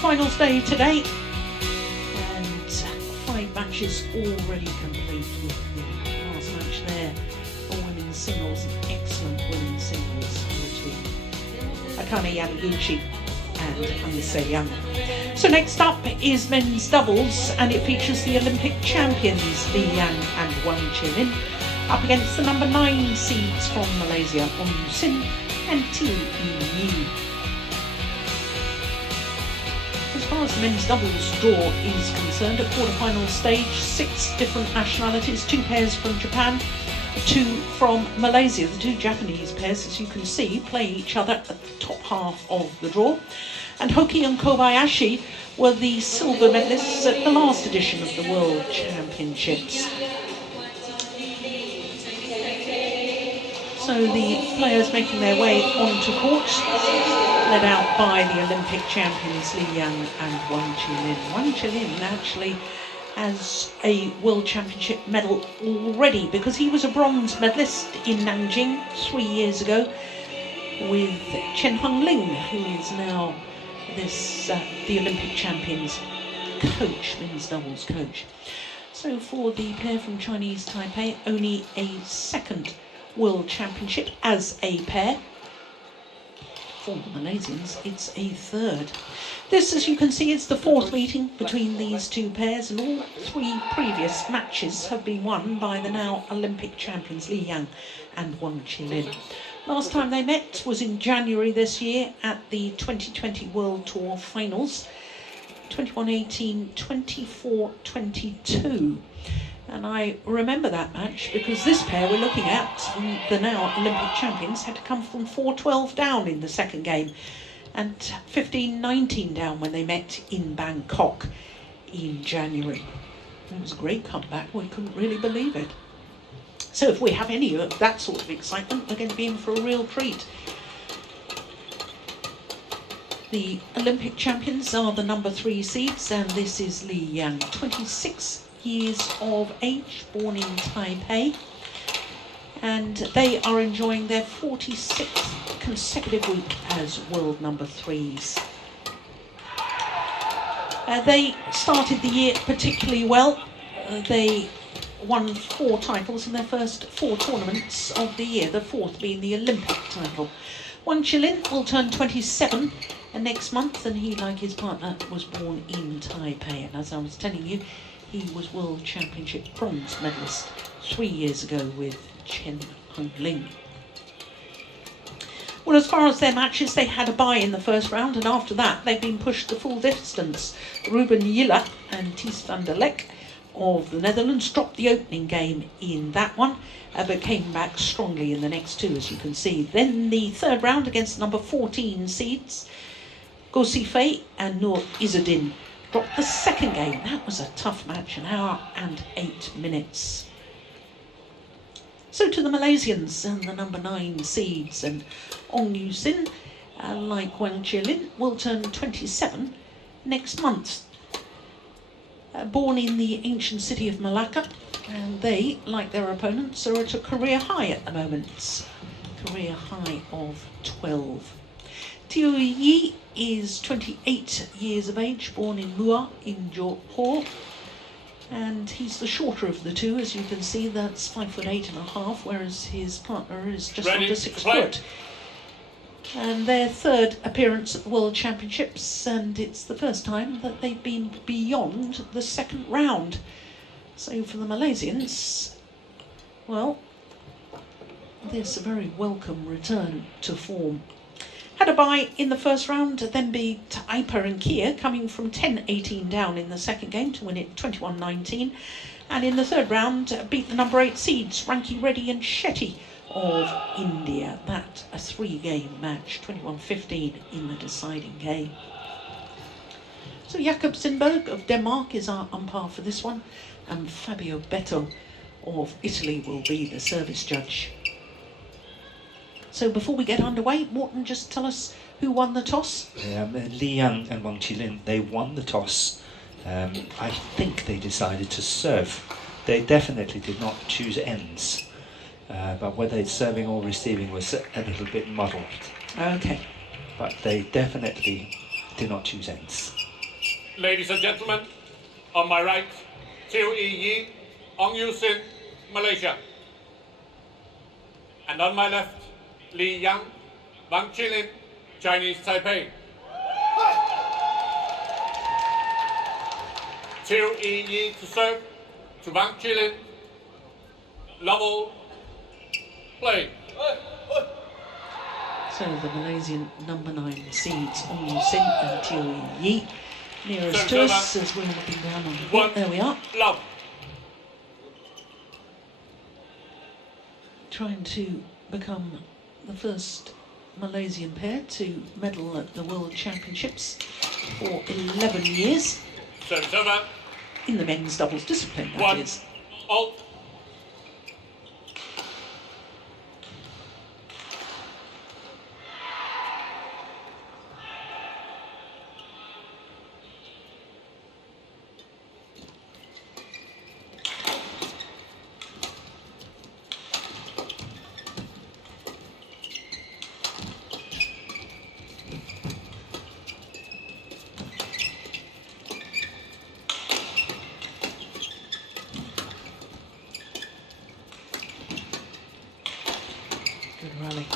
quarterfinals day today, and 5 matches already complete with the last match there. For women's singles, an excellent women's singles between Akane Yamaguchi and Anse Young. So next up is men's doubles, and it features the Olympic champions Li Yang and Wang Chi-Lin up against the number 9 seeds from Malaysia, Wang Sin and TPE. As far as the men's doubles draw is concerned, at quarterfinal stage, 6 different nationalities, 2 pairs from Japan, 2 from Malaysia. The 2 Japanese pairs, as you can see, play each other at the top half of the draw. And Hoki and Kobayashi were the silver medalists at the last edition of the World Championships. So the players making their way onto court, led out by the Olympic champions Li Yang and Wang Chi-Lin. Wang Chi-Lin actually has a World Championship medal already, because he was a bronze medalist in Nanjing 3 years ago with Chen Hongling, who is now the Olympic champions coach, men's doubles coach. So for the pair from Chinese Taipei, only a 2nd World Championship as a pair. For the Malaysians, it's a 3rd. This, as you can see, is the 4th meeting between these 2 pairs, and all 3 previous matches have been won by the now Olympic champions Li Yang and Wang Chi-Lin. Last time they met was in January this year at the 2020 World Tour Finals, 21-18, 24-22. And I remember that match because this pair we're looking at, the now Olympic champions, had to come from 4-12 down in the 2nd game and 15-19 down when they met in Bangkok in January. It was a great comeback. We couldn't really believe it. So if we have any of that sort of excitement, we're going to be in for a real treat. The Olympic champions are the number 3 seeds, and this is Li Yang, 26 years of age, born in Taipei, and they are enjoying their 46th consecutive week as world number 3s. They started the year particularly well. They won 4 titles in their first 4 tournaments of the year, the 4th being the Olympic title. Wang Chi-Lin will turn 27 next month, and he, like his partner, was born in Taipei. And as I was telling you, he was World Championship bronze medalist 3 years ago with Chen Hongling. Well, as far as their matches, they had a bye in the first round, and after that they've been pushed the full distance. Ruben Yilla and Ties van der Lek of the Netherlands dropped the opening game in that one, but came back strongly in the next 2, as you can see. Then the 3rd round against number 14 seeds, Go Sifei and Noor Izzudin, dropped the 2nd game. That was a tough match, 1 hour and 8 minutes. So to the Malaysians and the number 9 seeds, and Ong Yu Sin, like Wang Chi-Lin, will turn 27 next month. Born in the ancient city of Malacca, and they, like their opponents, are at a career high at the moment. Career high of 12. TPE is 28 years of age, born in Muar in Johor, and he's the shorter of the 2, as you can see. That's 5'8.5", whereas his partner is just under 6 foot. And their 3rd appearance at the World Championships, and it's the first time that they've been beyond the 2nd round. So for the Malaysians, well, this is a very welcome return to form. Had a bye in the first round, then beat Aipa and Kia, coming from 10-18 down in the 2nd game to win it 21-19. And in the 3rd round, beat the number 8 seeds, Ranki Reddy and Shetty of India. That a 3-game match, 21-15 in the deciding game. So Jakob Sindberg of Denmark is our umpire for this one, and Fabio Betto of Italy will be the service judge. So before we get underway, Morten, just tell us who won the toss. Li Yang and Wang Chi-Lin, they won the toss. I think they decided to serve. They definitely did not choose ends, but whether it's serving or receiving was a little bit muddled. Okay. But they definitely did not choose ends. Ladies and gentlemen, on my right, TPE, Ong Yu Sin, Malaysia. And on my left, Li Yang, Wang Chi-Lin, Chinese Taipei. TPE to serve to Wang Chi-Lin. Level, play. So the Malaysian number 9 seeds Ong Yu Sin and TPE nearest to us as we're looking down on the court. There we are. Love. Trying to become the first Malaysian pair to medal at the World Championships for 11 years. Service over. In the men's doubles discipline, that is. All. Good rally.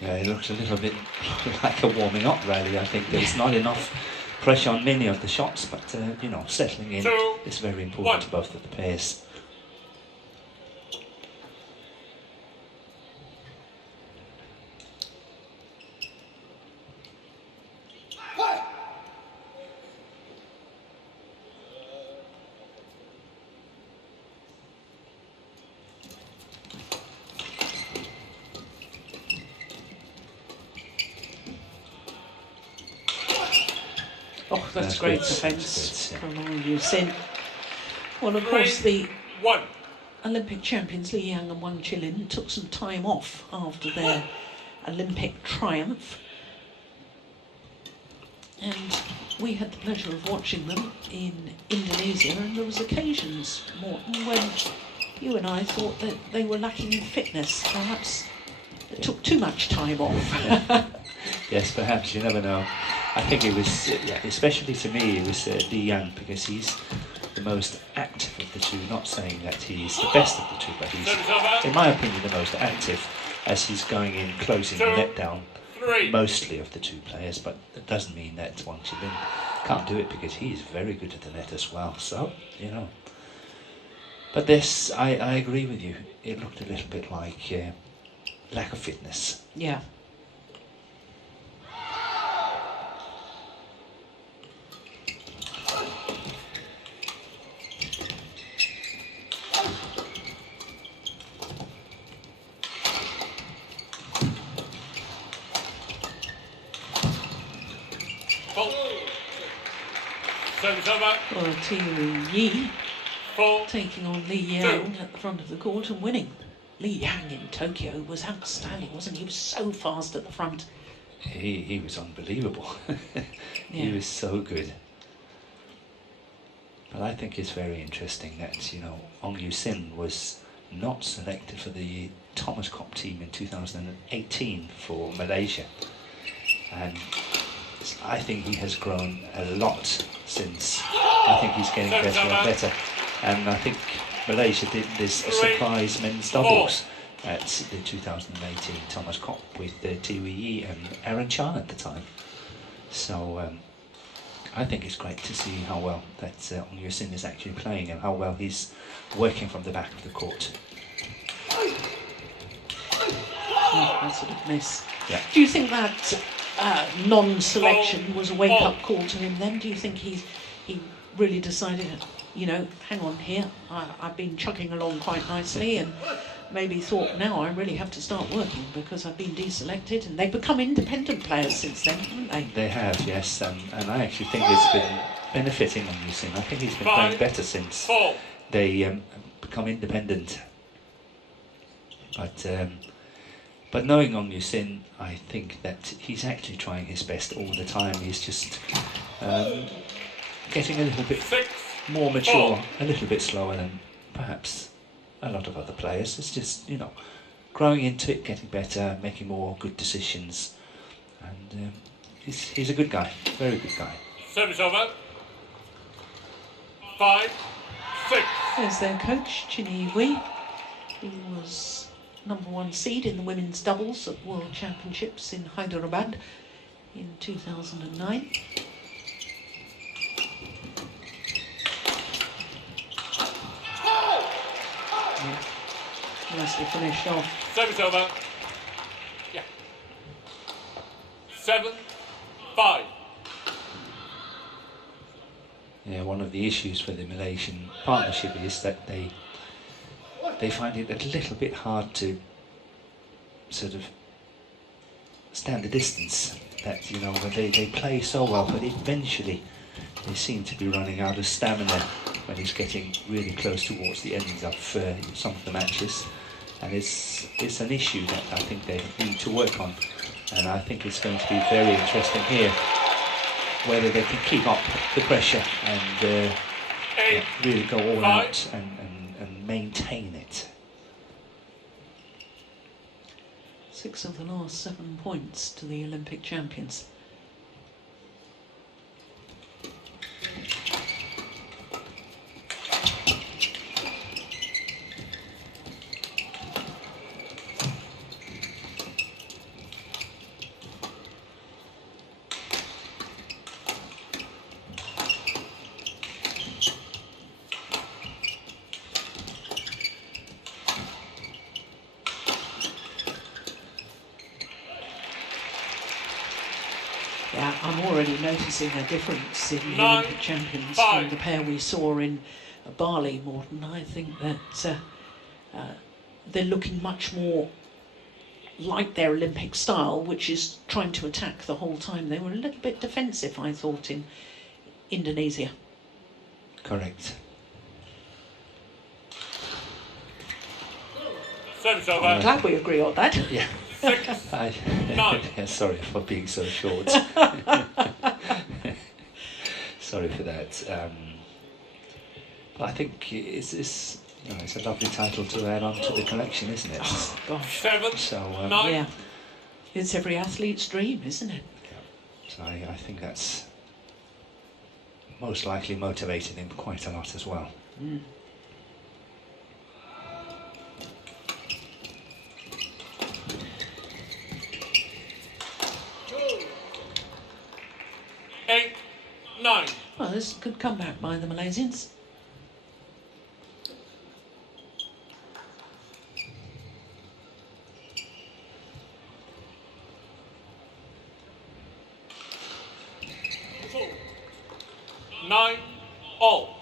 Yeah, it looks a little bit like a warming up rally. I think there's not enough pressure on many of the shots, but you know, settling in is very important to both of the pairs. Oh, that's great defence from Ong Yu Sin. Well, of course, the Olympic champions Li Yang and Wang Chi-Lin took some time off after their Olympic triumph. And we had the pleasure of watching them in Indonesia, and there was occasions, Morton, when you and I thought that they were lacking in fitness. Perhaps it took too much time off. Yes, perhaps, you never know. I think it was, yeah, especially to me, it was Li Yang, because he's the most active of the two. Not saying that he's the best of the two, but he's, in my opinion, the most active, as he's going in, closing the net down, mostly of the two players. But that doesn't mean that Wang Chi-Lin can't do it, because he's very good at the net as well. So, you know. But this, I agree with you. It looked a little bit like lack of fitness. Yeah. Well, TPE taking on Li Yang at the front of the court and winning. Li Yang in Tokyo was outstanding, wasn't he? He was so fast at the front. He was unbelievable. He Yeah. was so good. But I think it's very interesting that, you know, Ong Yu Sin was not selected for the Thomas Cup team in 2018 for Malaysia. And I think he has grown a lot since. I think he's getting better and better. And I think Malaysia did this surprise men's doubles at the 2018 Thomas Cup with TPE and Aaron Chan at the time. So I think it's great to see how well that Ong Yu Sin is actually playing and how well he's working from the back of the court. Oh, that sort of miss. Yeah. Do you think that non-selection was a wake-up call to him then? Do you think he really decided, you know, hang on here, I've been chugging along quite nicely, and maybe thought, now I really have to start working because I've been deselected? And they've become independent players since then, haven't they? They have, yes, and I actually think it's been benefiting Ong Yu Sin. I think he's been playing better since they become independent. But knowing Ong Yu Sin, I think that he's actually trying his best all the time. He's just getting a little bit more mature, a little bit slower than perhaps a lot of other players. It's just, you know, growing into it, getting better, making more good decisions. And he's a good guy, very good guy. Service over. 5, 6. There's their coach, Chin Wei, who was #1 seed in the women's doubles at World Championships in Hyderabad in 2009. Nicely finished off. Service over. Yeah. 7, 5. Yeah, one of the issues for the Malaysian partnership is that they find it a little bit hard to sort of stand the distance. That, you know, they play so well, but eventually they seem to be running out of stamina when it's getting really close towards the end of some of the matches. And it's an issue that I think they need to work on. And I think it's going to be very interesting here whether they can keep up the pressure and really go all out and maintain it. 6 of the last 7 points to the Olympic champions. Yeah, I'm already noticing a difference in the Olympic champions from the pair we saw in Bali, Morton. I think that they're looking much more like their Olympic style, which is trying to attack the whole time. They were a little bit defensive, I thought, in Indonesia. Correct. Service over. I'm glad we agree on that. Yeah. 6, 9. Yeah, sorry for being so short. Sorry for that. But I think it's a lovely title to add on to the collection, isn't it? Oh, gosh. 7, So 9. Yeah. It's every athlete's dream, isn't it? So I think that's most likely motivated him quite a lot as well. Mm. Eight, 9. Well, this is a good comeback by the Malaysians. Nine, all.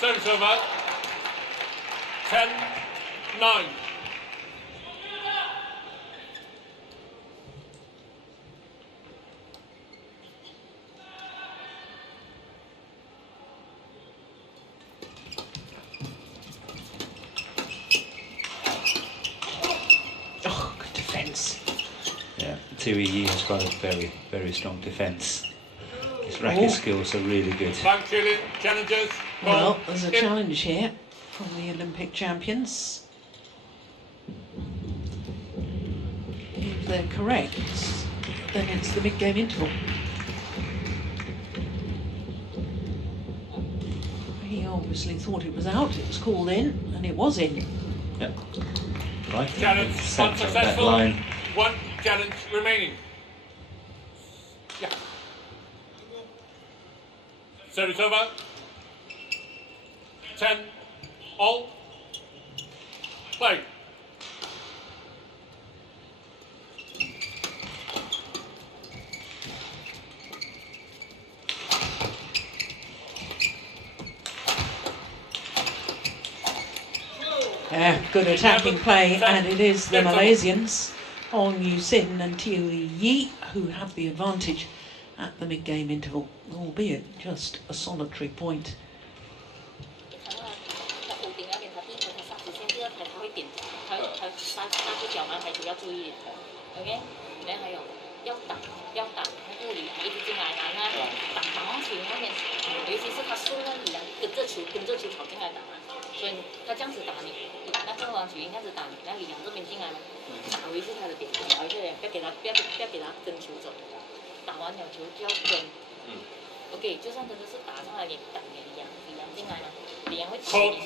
Service over. 10, 9. Oh, good defence. Yeah, TPE has got a very, very strong defence. His racket skills are really good. Bank Chi-Lin, challengers. Well, there's a challenge here from the Olympic champions. If they're correct, then it's the mid-game interval. He obviously thought it was out, it was called in, and it was in. Yep. Right. Challenge Set on that unsuccessful. line. 1 challenge remaining. Yeah. Service over. 10, all. Play. Yeah, good attacking play, and it is the Malaysians, Ong Yusin and TPE, who have the advantage at the mid-game interval, albeit just a solitary point. 只脚嘛，还是要注意，OK， 然后还有要打，他这里一直进来，然后打上去那边，尤其是他顺着你跟着球跑进来打嘛，所以他这样子打你，那正方球这样子打你，然后李阳这边进来嘛，打回是他的点，打回去不要给他跟球走，打完了球就要跟。OK， 就算真的是打上来，你打给李阳进来了，李阳会踢你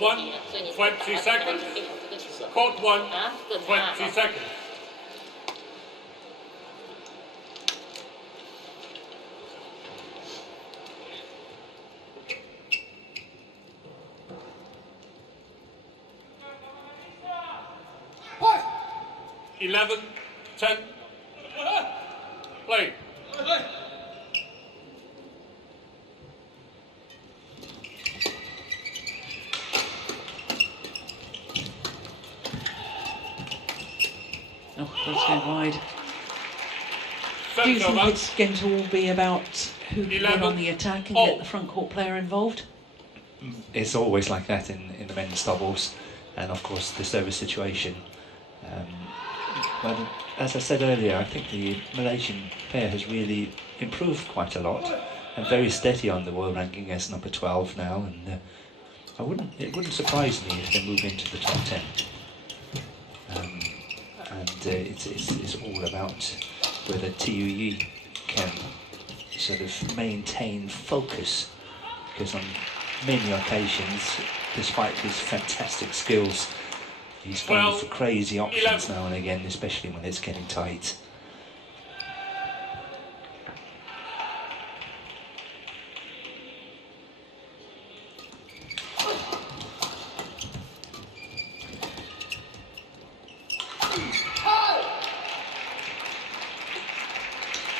身体的，所以你打进来就给好这个球。Court 1, 啊，跟 20 seconds. What? 11, 10. Play. Oh, that's going wide. Do you think it's going to all be about who can get on the attack and get the front court player involved? It's always like that in the men's doubles, and of course the service situation. But as I said earlier, I think the Malaysian pair has really improved quite a lot, and very steady on the world ranking as number 12 now. And it wouldn't surprise me if they move into the top 10. It's all about whether TUE can sort of maintain focus, because on many occasions, despite his fantastic skills, he's going for crazy options now and again, especially when it's getting tight.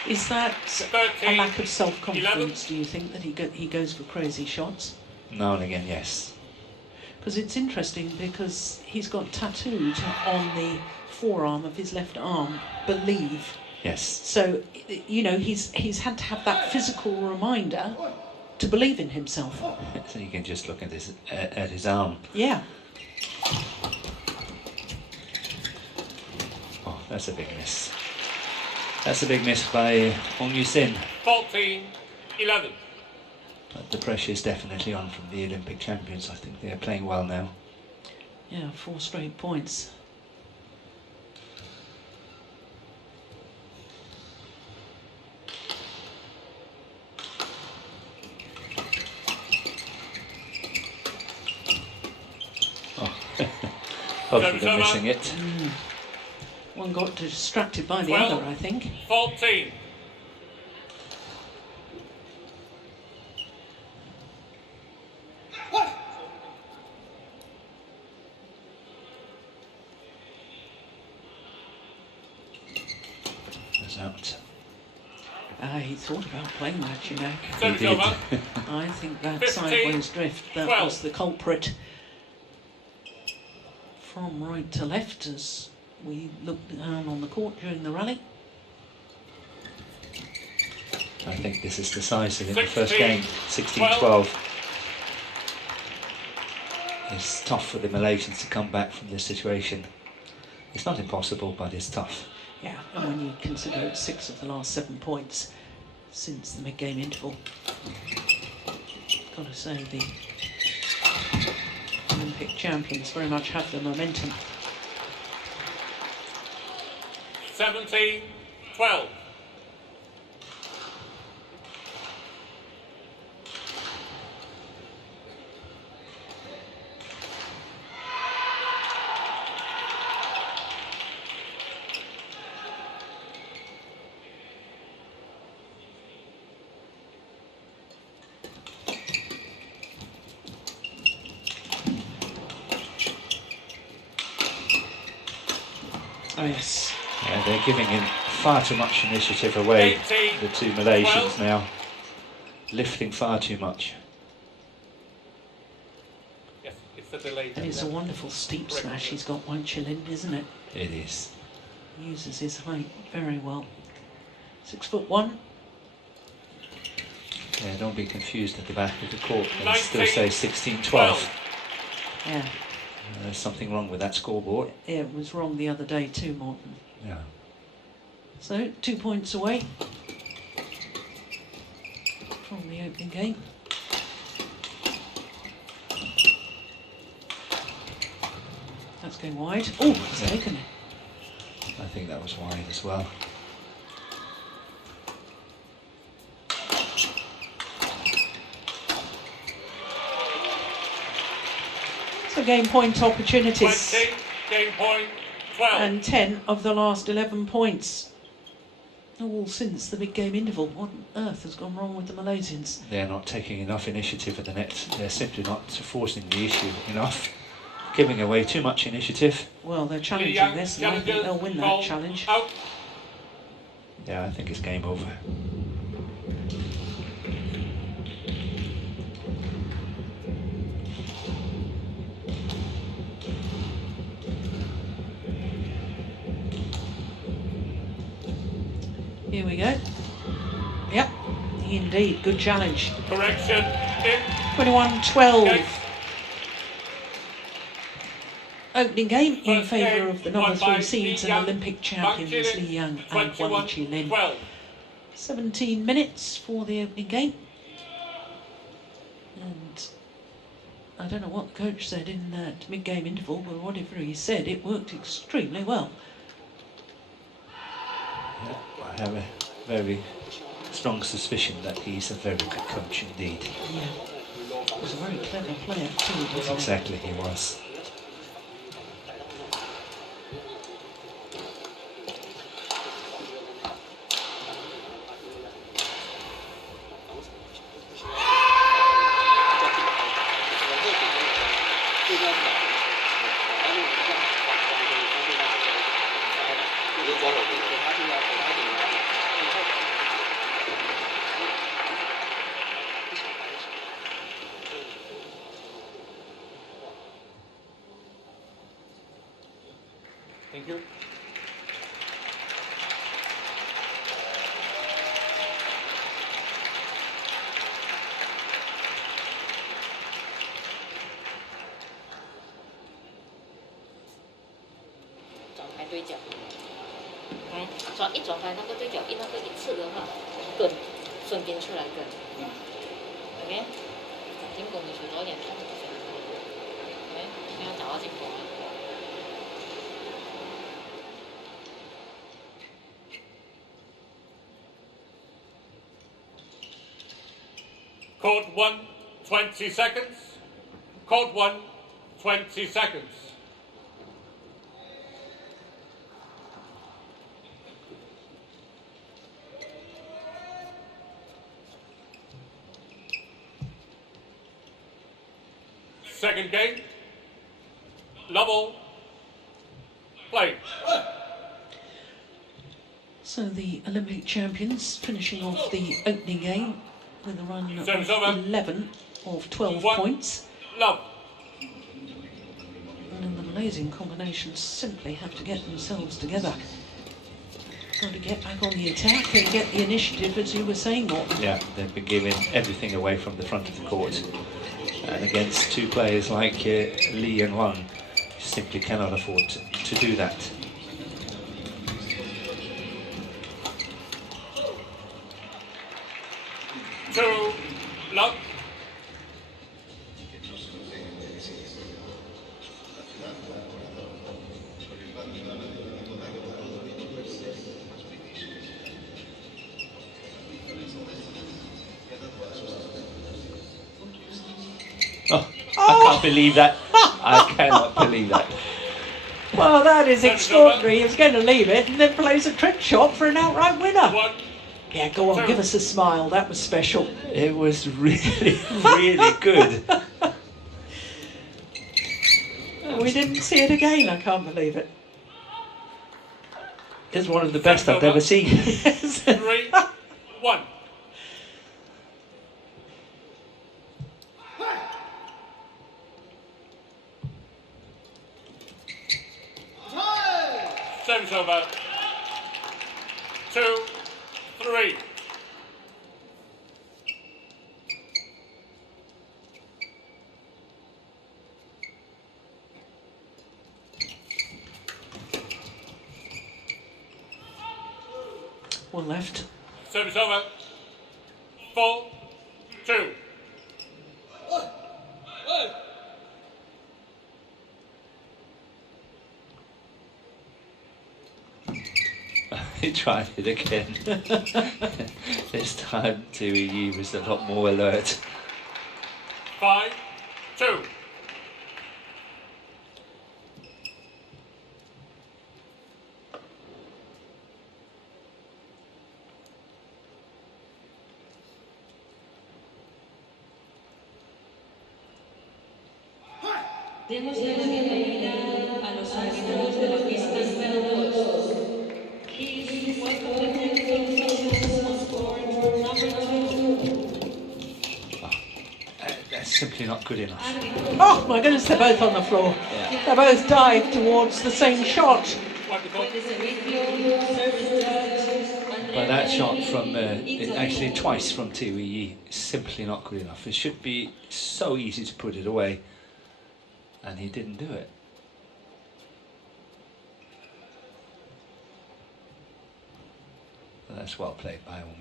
Is that a lack of self-confidence, do you think, that he goes for crazy shots? Now and again, yes. Because it's interesting, because he's got tattooed on the forearm of his left arm, believe. Yes. So, you know, he's had to have that physical reminder to believe in himself. So you can just look at his arm. Yeah. Oh, that's a big miss. That's a big miss by Wang Yusin. 14, 11. But the pressure is definitely on from the Olympic champions. I think they're playing well now. Yeah, 4 straight points. Oh, hopefully they're missing it. One got distracted by the other, I think. 14. That's out. He thought about playing that, you know. He did. I think that 15, sideways drift, that 12. was the culprit. From right to left as we looked down on the court during the rally. I think this is decisive in the first 16, game, 16-12. It's tough for the Malaysians to come back from this situation. It's not impossible, but it's tough. Yeah, and when you consider it's 6 of the last 7 points since the mid-game interval. Got to say, the Olympic champions very much have the momentum. 17, 12. Oh yes. Yeah, they're giving him far too much initiative away, 18, the two Malaysians 12. now. Lifting far too much. Yes, it's a delay. And it's a wonderful steep smash he's got, Wang Chi-Lin, isn't it? It is. Uses his height very well. 6'1". Yeah, don't be confused at the back of the court. They 19, still say 16-12. 12. Yeah. There's something wrong with that scoreboard. Yeah, it was wrong the other day too, Morton. Yeah. So 2 points away from the opening game. That's going wide. Oh, it's taken it. I think that was wide as well. So game point opportunities. 20, game point 12. And 10 of the last 11 points. All since the big game interval. What on earth has gone wrong with the Malaysians? They're not taking enough initiative at the net. They're simply not forcing the issue enough. Giving away too much initiative. Well, they're challenging this, and I think they'll win that challenge. Out. Yeah, I think it's game over. Here we go. Yep, indeed, good challenge. Correction. In. 21-12. Okay. Opening game in First favour game of the won number 3 by seeds Li and Yang, Olympic champions Chi-Lin, Li Yang and Wang 21-12. Chi-Lin. 17 minutes for the opening game. And I don't know what the coach said in that mid-game interval, but whatever he said, it worked extremely well. Yeah, I have a very strong suspicion that he's a very good coach indeed. Yeah, he was a very clever player too, wasn't he? Exactly, he was. Thank you.对角，转台那个对角，那个一次的话，梗顺边出来梗，OK， 进攻的时候多点看，OK， 现在找到进攻了。Court 1, 20 seconds. Court 1, 20 seconds. Second game. Level. Play. So the Olympic champions finishing off the opening game with a run of Service over. 11 of 12 1, points. love. And the Malaysian combinations simply have to get themselves together. Got to get back on the attack and get the initiative, as you were saying, Morton. Yeah, they've been giving everything away from the front of the court. And against two players like Li and Wang, you simply cannot afford to do that. Two, love. Oh, I can't believe that. I cannot believe that. Well, that is extraordinary. He was going to leave it and then plays a trick shot for an outright winner. 1, Yeah, go on, give us a smile. That was special. It was really, really good. We didn't see it again. I can't believe it. It's one of the best I've ever seen. Yes. 3, 1. Service over. 2, 3. One left. Service over. 4-2. He tried it again. This time TPE was a lot more alert. 5-2. Demos la bienvenida a los árbitros de la pista número 2. Please welcome the technical on score number 2. That's simply not good enough. Oh my goodness, they're both on the floor. Yeah. They both dive towards the same shot. Puede servicio, service judge, But that shot from, actually twice from TPE, is simply not good enough. It should be so easy to put it away, and he didn't do it. But that's well played by Wang.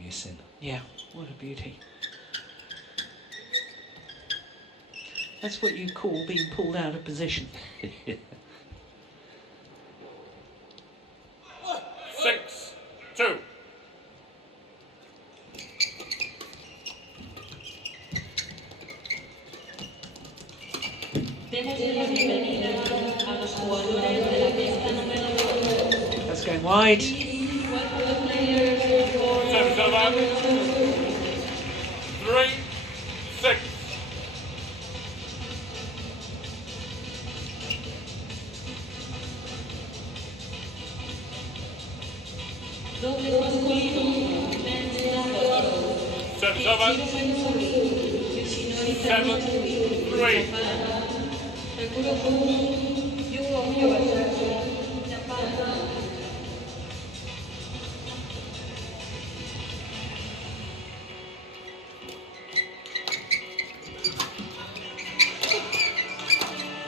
Yeah, what a beauty. That's what you call being pulled out of position. 6-2. demos la bienvenida a los jugadores de la pista número 2. That's going wide. Please welcome the players on score Service over. number 2. 3-6. Dobles masculino, men's doubles. Service over. 7-3.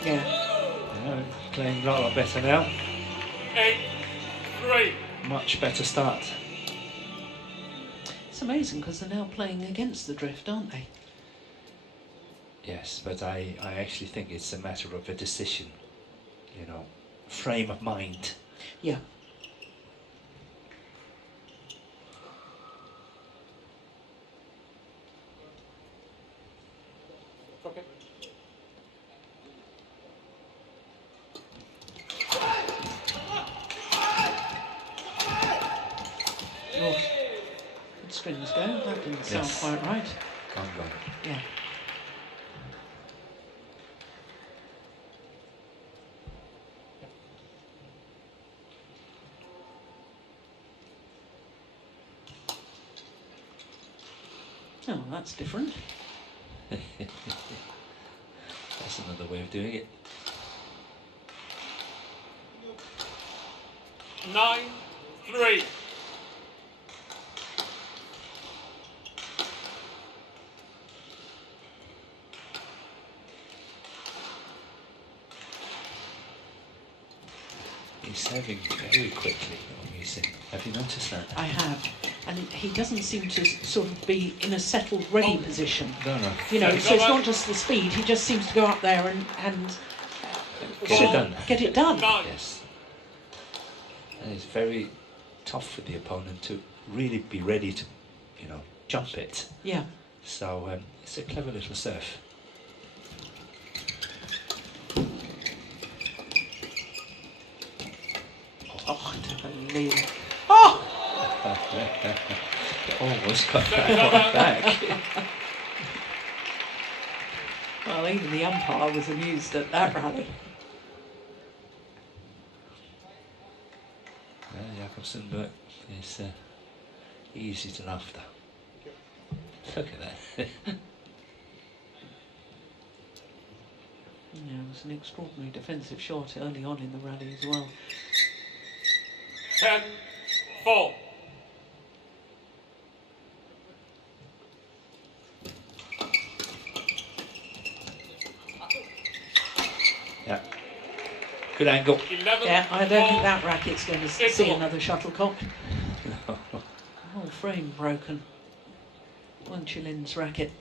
Yeah. Yeah, playing a lot better now. 8-3. Much better start. It's amazing because they're now playing against the drift, aren't they? Yes, but I actually think it's a matter of a decision, you know, frame of mind. Yeah. Okay. Oh, good strings go. That didn't sound Yes. quite right. Gone. Yeah. Oh, that's different. That's another way of doing it. 9-3. He's serving very quickly, Wang. Have you noticed that? I have. And he doesn't seem to sort of be in a settled, ready position. No. You know, so it's not just the speed, he just seems to go up there and Get it done. get it done. 9. Yes. And it's very tough for the opponent to really be ready to, you know, jump it. Yeah. So it's a clever little serve. Oh, I don't believe it. Oh! Almost got that one back. Well, even the umpire was amused at that rally. Jakobsen, but it's easy to laughter. Look at that. Yeah, it was an extraordinary defensive shot early on in the rally as well. 10-4. Yeah. Good angle. 11. Yeah, I don't think that racket's going to see another shuttlecock. frame broken. Wang Chi-Lin's racket.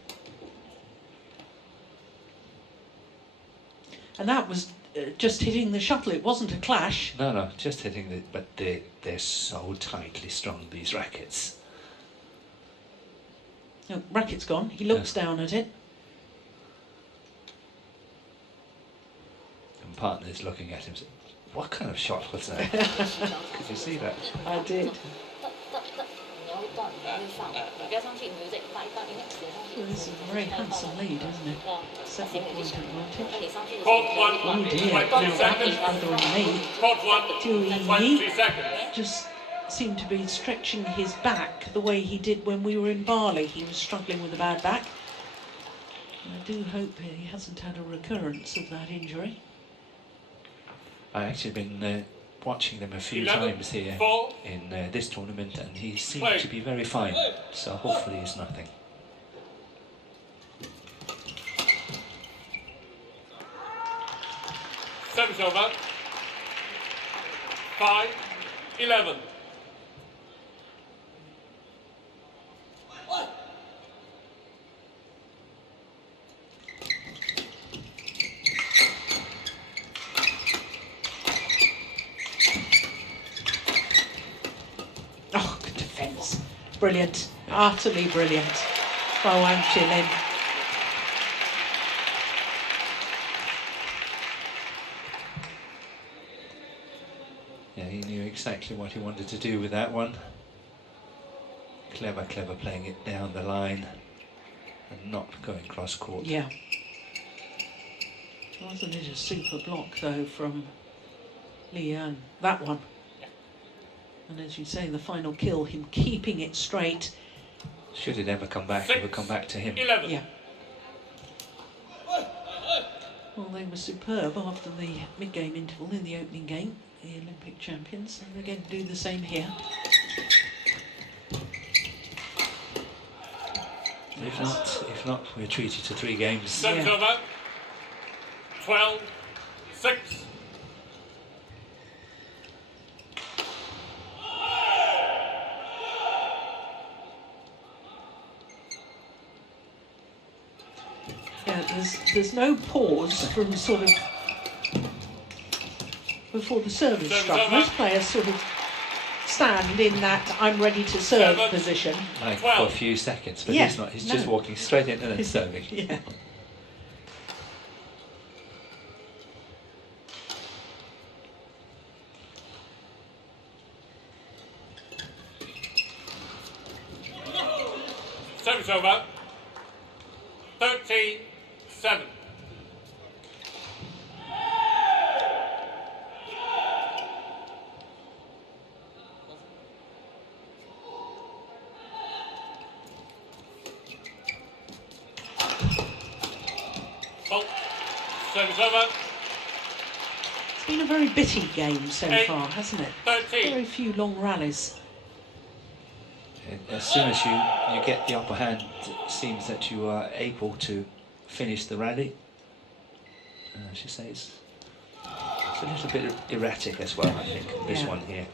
And that was just hitting the shuttle, it wasn't a clash. No, no, just hitting the, but they're so tightly strung, these rackets. Oh, racket's gone, he looks down at it. And partner's looking at him, saying, what kind of shot was that? Could you see that? I did. 你要断，你要上，你不要上去，你就这一半一半，因为直接上去。 Well, this is a very handsome lead, isn't it? 7 point 那 advantage. 你上去的时候， Court 1, Oh dear, 20 now that was seconds. brother and me. Court 1, 20 seconds. Just seemed to be stretching his back the way he did when we were in Bali. He was struggling with a bad back. And I do hope he hasn't had a recurrence of that injury. I've actually been watching them a few 11, times here 4. in this tournament, and he seemed to be very fine, so hopefully it's nothing. Service over. 5-11. Oh, good defence. Brilliant. Utterly brilliant by Wang Chi-Lin. Yeah, he knew exactly what he wanted to do with that one. Clever, clever playing it down the line and not going cross court. Yeah. Wasn't it a super block though from Liang? That one. And as you say, the final kill, him keeping it straight. Should it ever come back, it would come back to him. 11. Yeah. Well, they were superb after the mid-game interval in the opening game, the Olympic champions, and they're going to do the same here. If not, we're treated to 3 games. Service Yeah. over. 12-6. Yeah, there's no pause from sort of before the service Service struck. over. Most players sort of stand in that I'm ready to serve 7, position. Like 12. for a few seconds, but Yeah, he's not. He's no. just walking straight in and then serving. Yeah. Service over. 13-7. Fault. Service over. It's been a very bitty game so 8, far, hasn't it? 13. Very few long rallies. And as soon as you get the upper hand, it seems that you are able to finish the rally. I should say it's a little bit erratic as well, I think, this Yeah. one here.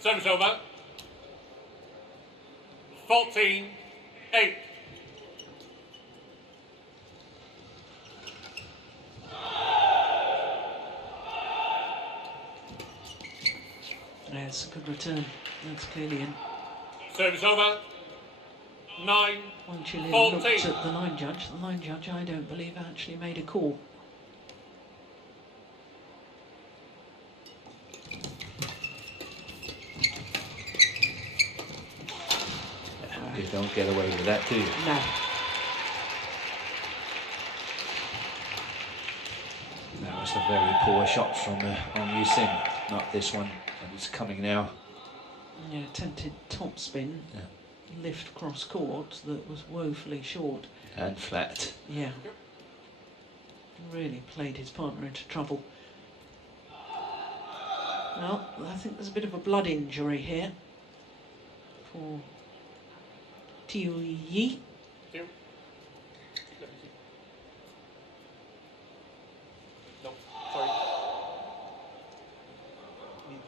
Service over. 14-8. Yeah, it's a good return. That's clearly in. Service over. 9. Wang Chi-Lin 14. looked at the line judge. The line judge, I don't believe, actually made a call. You don't get away with that, do you? No. That was a very poor shot from Ong Yu-sin. Not this one, but it's coming now. Yeah, attempted topspin, Yeah. lift cross court that was woefully short. And flat. Yeah. Really played his partner into trouble. Well, I think there's a bit of a blood injury here for TPE. No, sorry.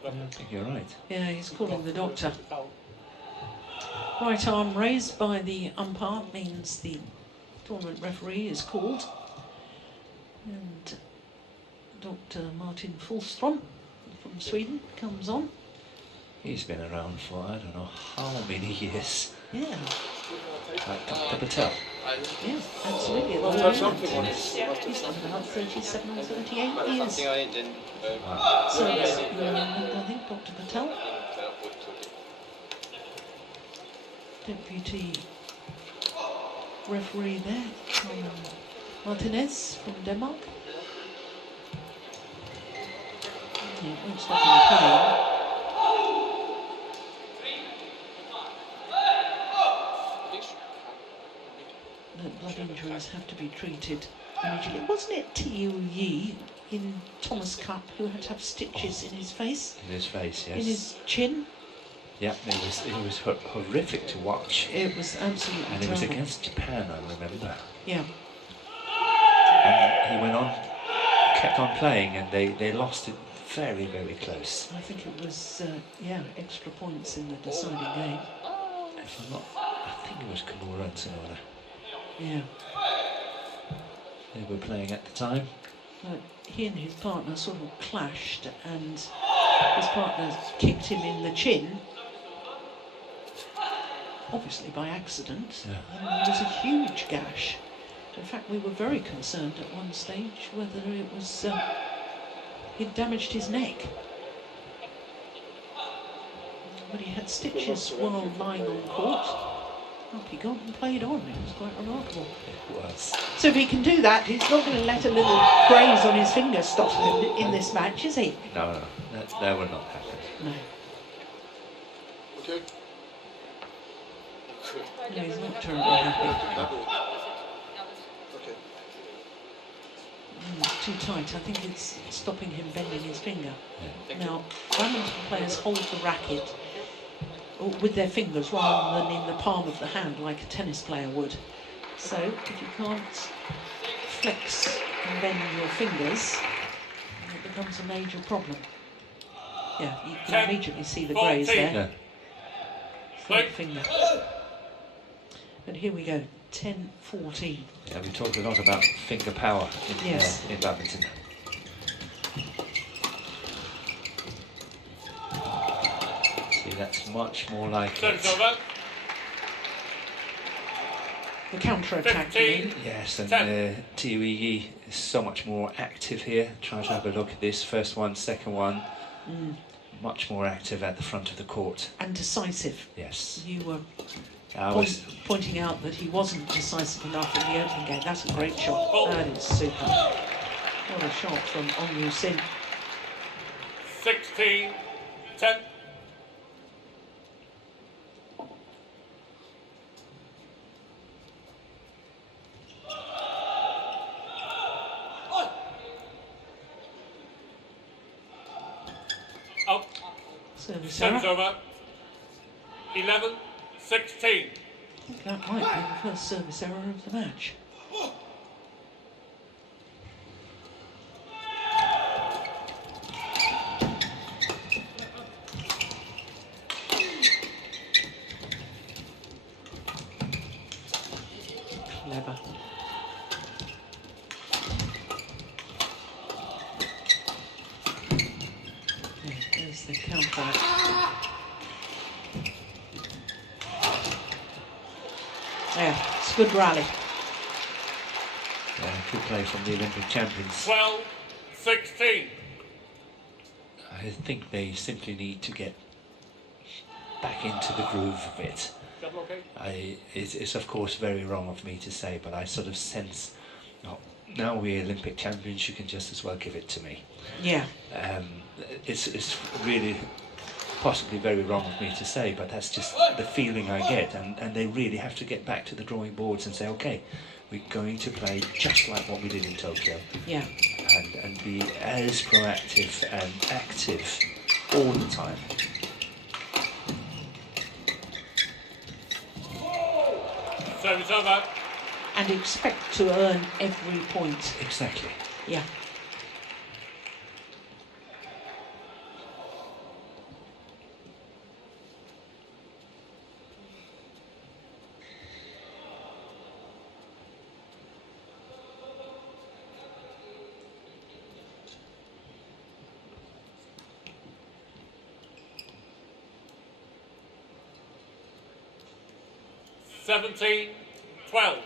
I don't think you're right. Yeah, he's calling the doctor. Foul. Right arm raised by the umpire means the tournament referee is called. And Dr. Martin Fulstrom from Sweden comes on. He's been around for I don't know how many years. Yeah, Dr. Patel. yeah, absolutely. He's done about 37 or 38 years. Service in England, I think, Dr. Patel. Deputy referee there, Martinez from Denmark. Yeah, it won't stop him playing. The blood injuries have to be treated immediately. Wasn't it TPE in Thomas Cup who had to have stitches in his face? In his face, yes. In his chin? Yeah, it was horrific to watch. It was absolutely And it was terrible. against Japan, I remember. Yeah. And he went on, kept on playing, and they lost it very, very close. I think it was, yeah, extra points in the deciding game. If I'm not, I think it was Kimura and Sonora. Yeah. They were playing at the time. But he and his partner sort of clashed, and his partner kicked him in the chin, obviously by accident. Yeah. And there was a huge gash. In fact, we were very concerned at one stage whether it was he'd damaged his neck. But he had stitches while lying on court. Up he got and played on. It was quite remarkable. It was. So if he can do that, he's not going to let a little graze on his finger stop him in this match, is he? No, that will not happen. No. Okay. No, he's not terribly happy. Okay. Too tight. I think it's stopping him bending his finger. Yeah. Now, badminton players hold the racket with their fingers rather than in the palm of the hand like a tennis player would. So, if you can't flex and bend your fingers, it becomes a major problem. Yeah, you can immediately see the graze there. Yeah. Flat finger. But here we go, 10-14. Yeah, we talked a lot about finger power in badminton. See, that's much more like it. Service over. The counter-attack, you mean? Yes, and TPE is so much more active here. Try to have a look at this. First one, second one. Much more active at the front of the court. And decisive. Yes. You were I pointing out that he wasn't decisive enough in the opening game. That's a great shot. That is super. What a shot from Ong Yu-sin. 16-10. Out. Service Service error. over. 11-16. I think that might be the first service error of the match. Clever. Yeah, there's the counter. Yeah, it's a good rally. Yeah, good play from the Olympic champions. 12-16. I think they simply need to get back into the groove of it. Double okay? It's of course very wrong of me to say, but I sort of sense, oh, now we're Olympic champions, you can just as well give it to me. Yeah. It's really possibly very wrong of me to say, but that's just the feeling I get, and they really have to get back to the drawing boards and say, okay, we're going to play just like what we did in Tokyo. Yeah. And be as proactive and active all the time. Service over. And expect to earn every point. Exactly. Yeah. 17-12.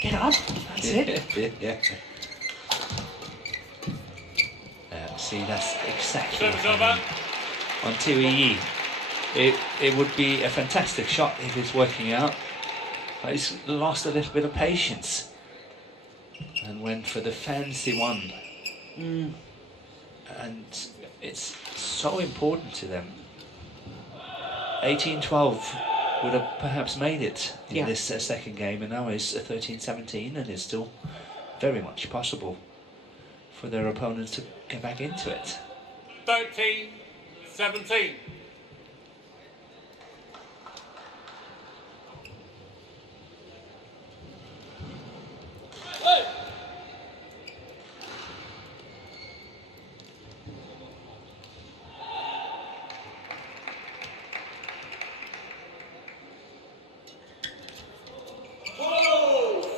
Get up. That's it. Yeah. See, that's exactly Service what I over. mean. On TPE. It would be a fantastic shot if it's working out. But he's lost a little bit of patience and went for the fancy one. And it's so important to them. 18-12 would have perhaps made it in this second game, and now it's 13-17, and it's still very much possible for their opponents to get back into it. 13-17.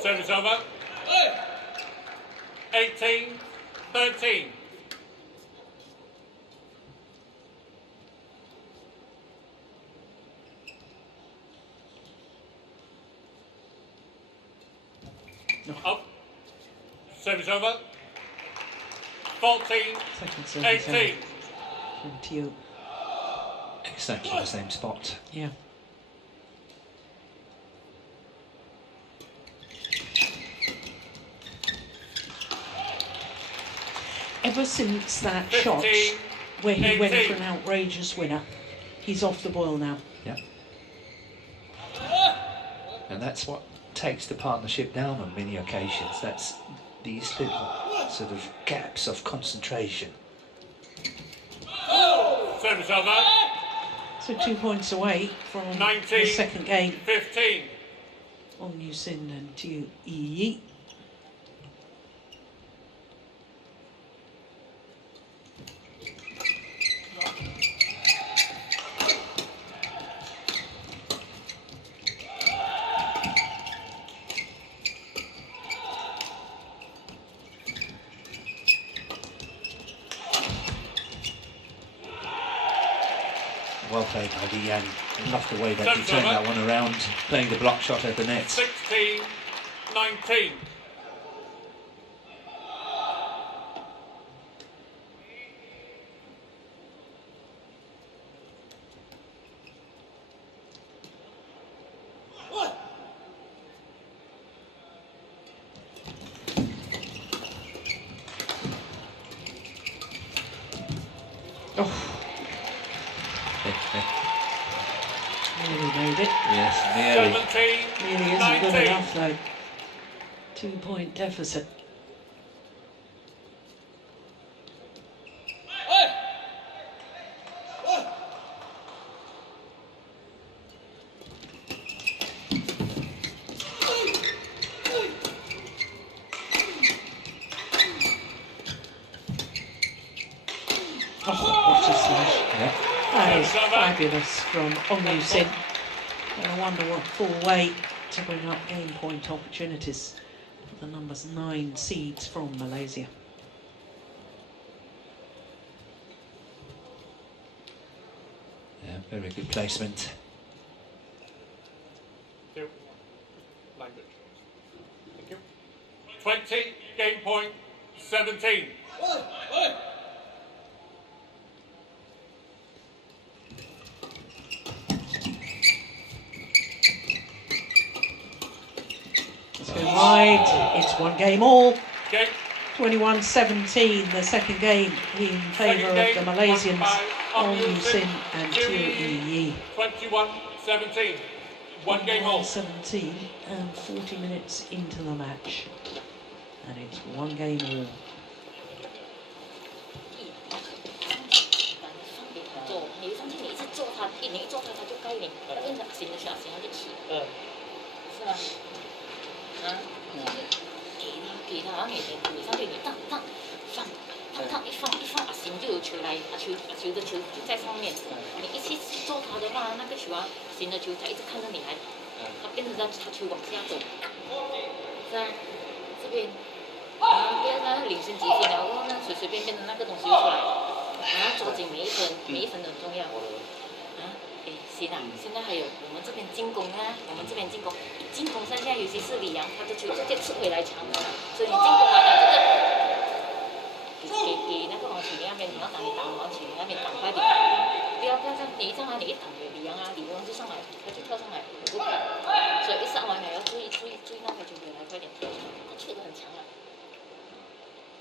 Service over. 18-13. Up. Service over. 14-18. From Teo. Exactly the same spot. Yeah. Ever since that shot where he went for an outrageous winner, he's off the boil now. Yeah. And that's what takes the partnership down on many occasions. That's these little sort of gaps of concentration. Service over. So 2 points away from 19, the second game 15. on Yusin and TPE. Well played by Yang. Love the way that he turned that one around, playing the block shot at the net. 16-19. Nearly made it. Yes, nearly. 17, Really isn't good 19. enough though. 2 point deficit. Oh, what a smash. Yeah. That is fabulous from Ong Yusin. And I wonder what full way to bring up game point opportunities for the numbers 9 seeds from Malaysia. Yeah, very good placement. Language. Thank you. 20, game point 17. It's been wide. It's 1 game all. Okay. 21-17, the second game in favour of the Malaysians, Ong Yusin and TPE. 21-17. 1 game all. 17 and 40 minutes into the match. And it's 1 game all. 做，你上去你一直做它，你一做它，它就该你，它跟着行的去，行它就起，是吗？啊，给你。给他那边腿上对你荡荡放。一放，心就有球来，球的球就在上面。你一去做他的话，那个球啊，新的球他一直看着你来，他变成他球往下走，是啊，这边，不要那领先几分了，然后那随便的那个东西就出来，抓紧每一分都很重要。行啊，现在还有我们这边进攻啊，进攻上下，尤其是李阳，他的球直接吃回来抢的，所以你进攻完了这个。给那个王启林那边，你要打王启林那边赶快点，不要这样，你一上来你一挡李阳啊，李阳就上来，他就跳上来，我不怕，所以一上完了要注意那个球回来，快点跳，他球都很强啊，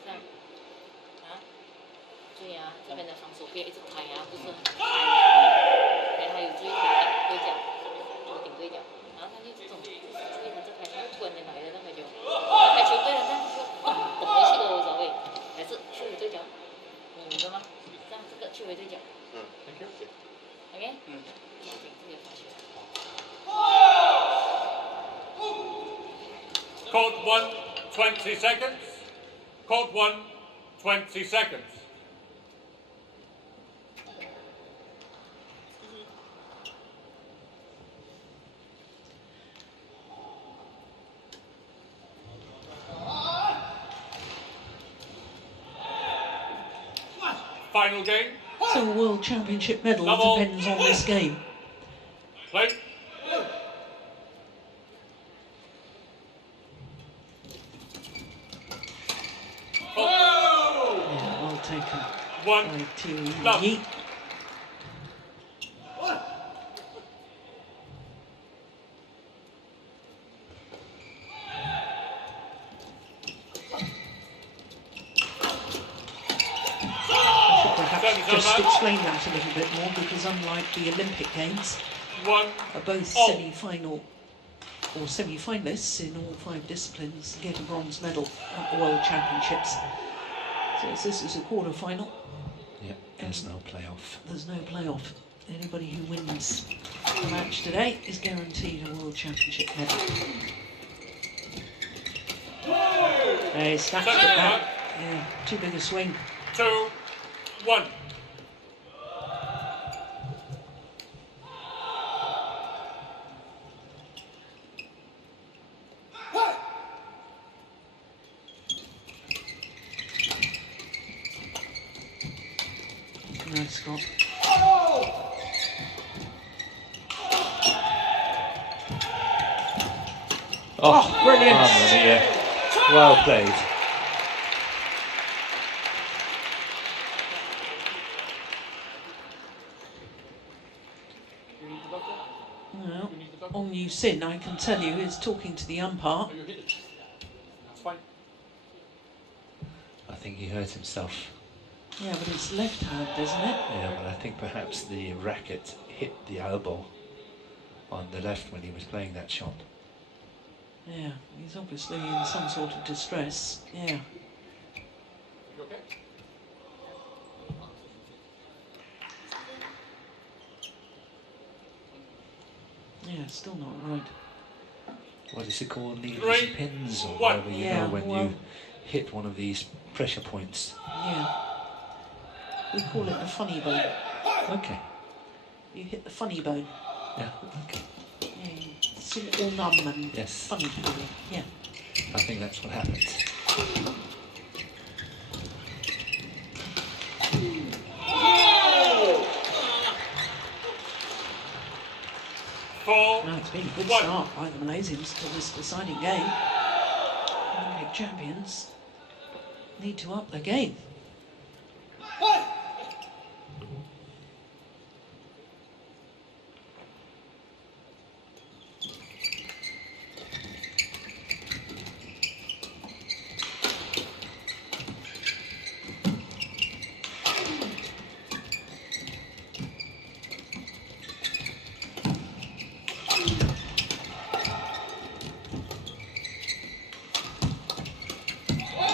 这样，注意啊，这边的防守不要一直拍啊，不是很拍，还有注意对角，顶对角，然后他就这种，注意他这拍，他突然间来的那个球，拍球对了，但是等回去都无所谓。还是去回对角，明白吗？这样这个去回对角。Thank you. OK。抓紧这个发球。Code 1, 20 seconds. Code 1, 20 seconds. Final game. So a World Championship medal depends on this game. Play. Yeah, well taken by TPE. Just explain that a little bit more, because unlike the Olympic Games, are both semi-final or semi-finalists in all 5 disciplines get a bronze medal at the World Championships. So this is a quarter-final. Yeah, there's no playoff. There's no playoff. Anybody who wins the match today is guaranteed a World Championship medal. They snatched it back. Yeah, too big a swing. 2, 1. Nice, Scott. Oh, brilliant! Well played. Well, Wang Sin, I can tell you, is talking to the umpire. That's fine. I think he hurt himself. Yeah, but it's left hand, isn't it? Yeah, but I think perhaps the racket hit the elbow on the left when he was playing that shot. Yeah, he's obviously in some sort of distress. Yeah. You okay? Yeah, still not right. What is it called? Needles and pins, or whatever, you know, when you hit one of these pressure points. Yeah. We call it the funny bone. Okay. You hit the funny bone. Yeah, okay. Yeah, it's all numb and funny feeling. Yeah. I think that's what happens. No, it's been a good start by the Malaysians to this deciding game. Olympic champions need to up their game.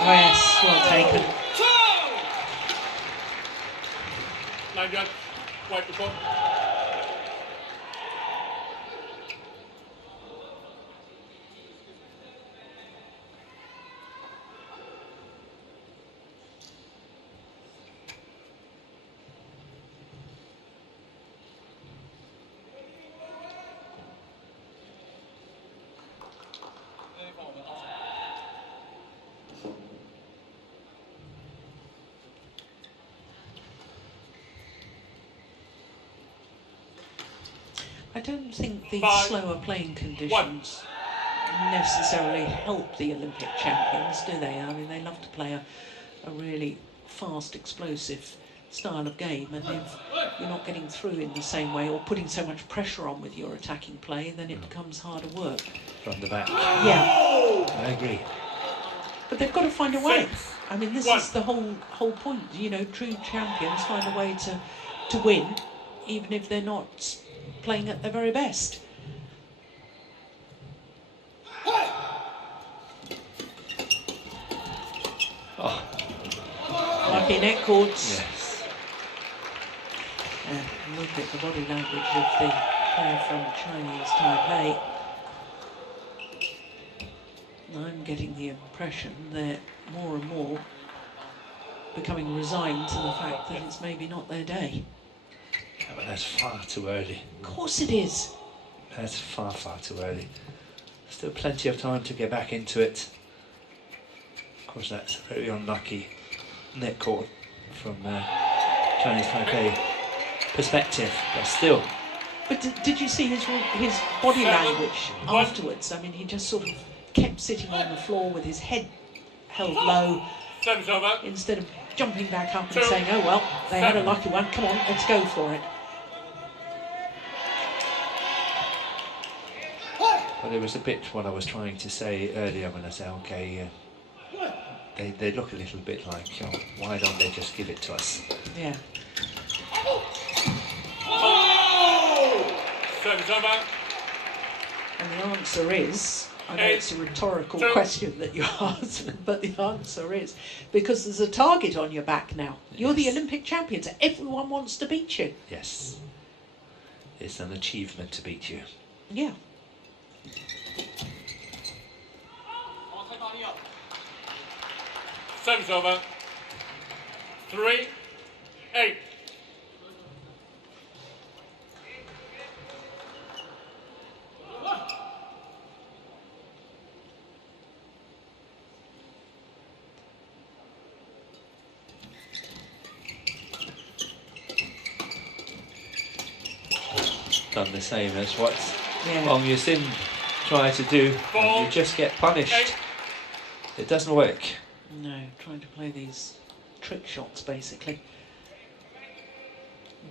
Oh yes, well taken. 9 yards, wide to 4. I don't think the 5, slower playing conditions necessarily help the Olympic champions, do they? I mean, they love to play a really fast, explosive style of game, and if you're not getting through in the same way or putting so much pressure on with your attacking play, then it becomes harder work. From the back. Yeah. I agree. But they've got to find a way. 6, I mean, this 1. is the whole point. You know, true champions find a way to win, even if they're not playing at their very best. Oh, Lucky net cords. yes. Look at the body language of the player from Chinese Taipei. I'm getting the impression they're more and more becoming resigned to the fact that it's maybe not their day. Yeah, but that's far too early. Of course it is. That's far, far too early. Still plenty of time to get back into it. Of course, that's a very unlucky net court from Chinese Taipei perspective, but still. But did you see his body language afterwards? I mean, he just sort of kept sitting on the floor with his head held low, Service over. instead of jumping back up and saying, oh well, they had a lucky one, come on, let's go for it. Well, it was a bit what I was trying to say earlier when I said, okay, they look a little bit like, oh, why don't they just give it to us? Yeah. Service over. And the answer is, I know it's a rhetorical question that you asked, but the answer is because there's a target on your back now. You're the Yes. Olympic champions. Everyone wants to beat you. Yes. It's an achievement to beat you. Yeah. Service over. 3, 8. Done the same as what Yeah. Wang Yusin tried to do, and you just get punished. It doesn't work. No, trying to play these trick shots basically.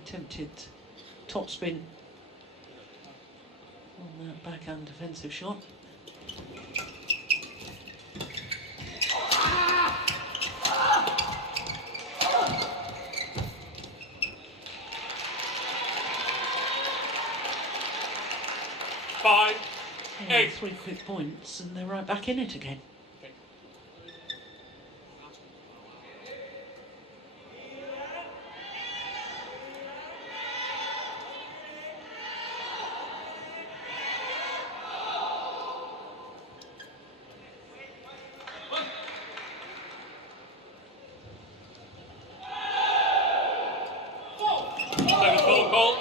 Attempted topspin on that backhand defensive shot. Five, Yeah, 8. 3 quick points and they're right back in it again. Service ball call.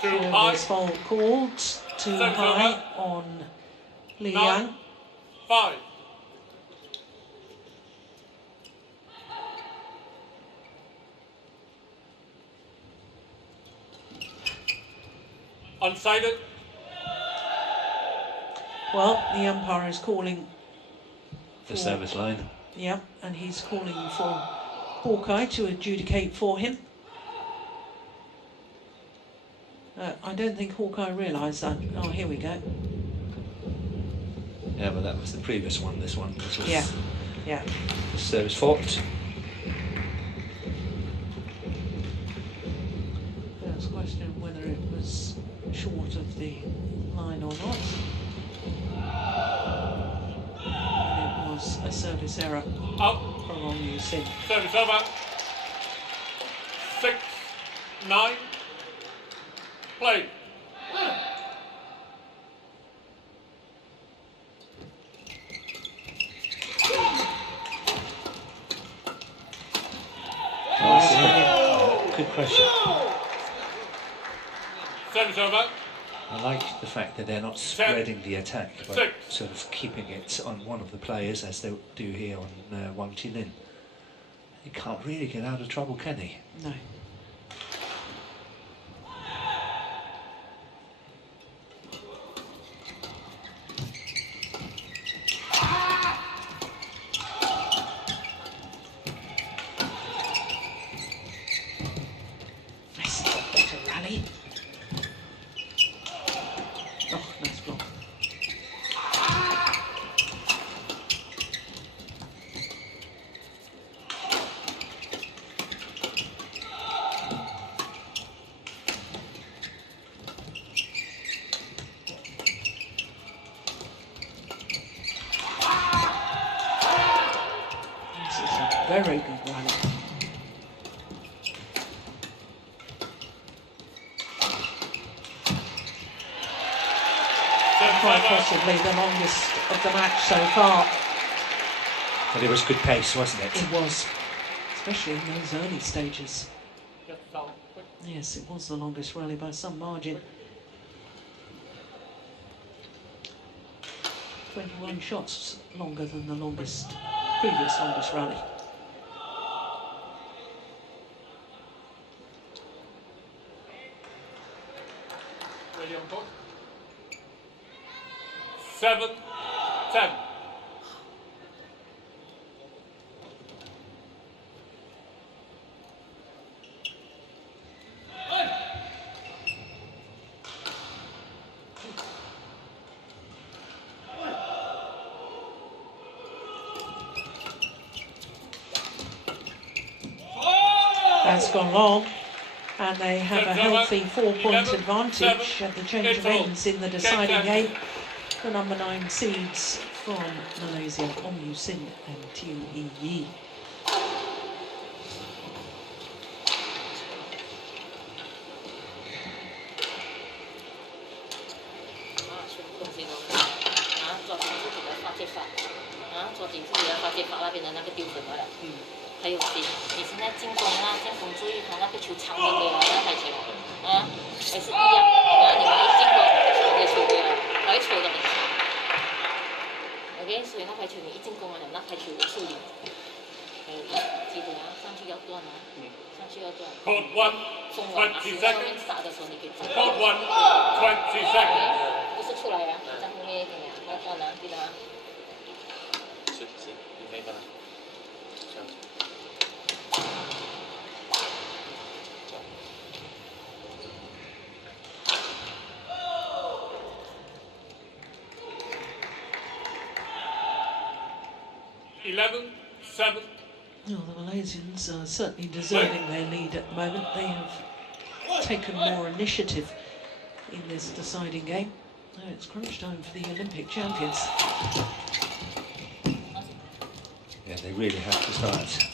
Too high. Service fault called too Service high over. on Li 9, Yang. 5. Unsided. Well, the umpire is calling The for, service line. yeah, and he's calling for Hawkeye to adjudicate for him. I don't think Hawkeye realised that. Oh, here we go. Yeah, but that was the previous one. This one. This was Yeah, yeah. the service fault. There's a question of whether it was short of the line or not. And it was a service error Out. for Wang Yusin. Service over. 6, 9. Play. Good question. Service over. I like the fact that they're not spreading the attack, but 6. sort of keeping it on one of the players, as they do here on Wang Chi-Lin. He can't really get out of trouble, can he? No. very good rally. Quite possibly the longest of the match so far. But it was good pace, wasn't it? It was, especially in those early stages. Just so quick. Yes, it was the longest rally by some margin. 21 shots longer than the previous longest rally. Ready on board. 7-10. That's gone long, and they have a healthy 4-point advantage at the change of ends in the deciding game. The number 9 seeds from Malaysia, Wang and TPE. OK， 所以那排球你一进攻了，那排球的处理，记得啊，上去要断啊，上去要断。Court 1, 封完啊， 20后 seconds. 面打的时候你可以 Court 1, 20 seconds. 不是出来啊，在后面一点呀，要断啊，记得啊。是，你可以把它这样子。 11-7. Well, the Malaysians are certainly deserving their lead at the moment. They have taken more initiative in this deciding game. Now it's crunch time for the Olympic champions. Yeah, they really have to start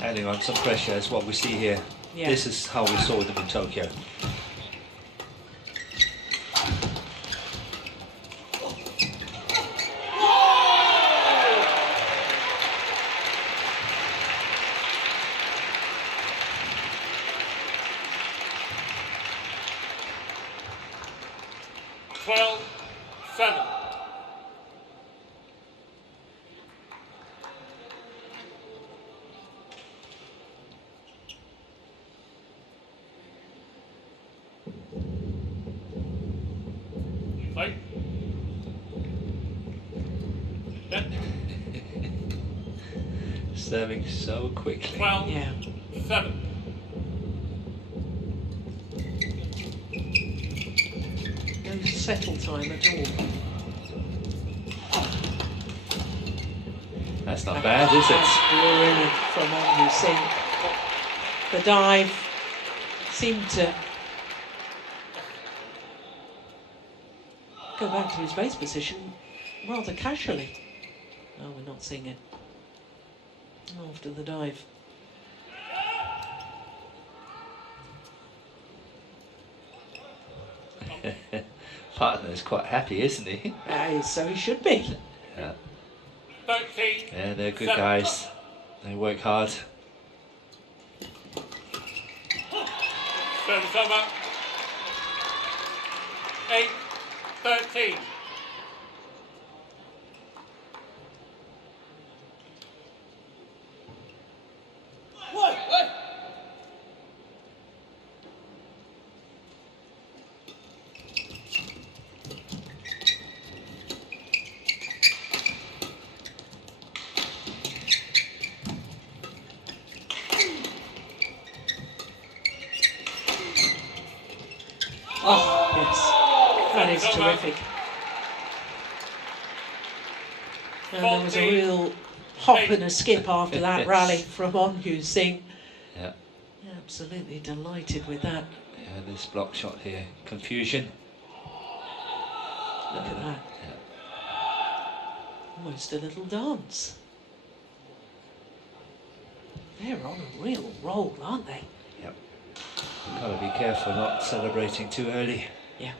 adding on some pressure, as what we see here. Yeah. This is how we saw them in Tokyo. Right. Serving so quickly. 12, Yeah. 7. No settle time at all. That's not bad, is That's it? brilliant from Wang. The dive seemed to go back to his base position rather casually. Oh, we're not seeing it. After the dive. Partner's quite happy, isn't he? So he should be. Yeah. 13. Yeah, they're good 7. guys. They work hard. Service over. 8-13. Oh, yes. That is terrific. And there was a real hop and a skip after that rally from Wang. Yeah. Absolutely delighted with that. Yeah, this block shot here. Confusion. Look at that. Yeah. Almost a little dance. They're on a real roll, aren't they? Yep. Got to be careful not celebrating too early. Yeah.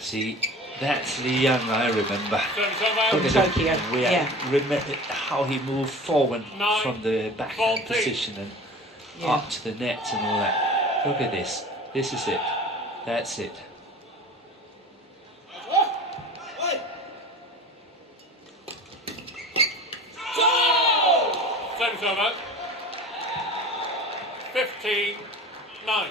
See, that's Li Yang I remember. Service From over. Tokyo, Yeah. Remember how he moved forward from the backhand 14. position and Yeah. up to the net and all that. Look at this. This is it. That's it. Service over. 15-9.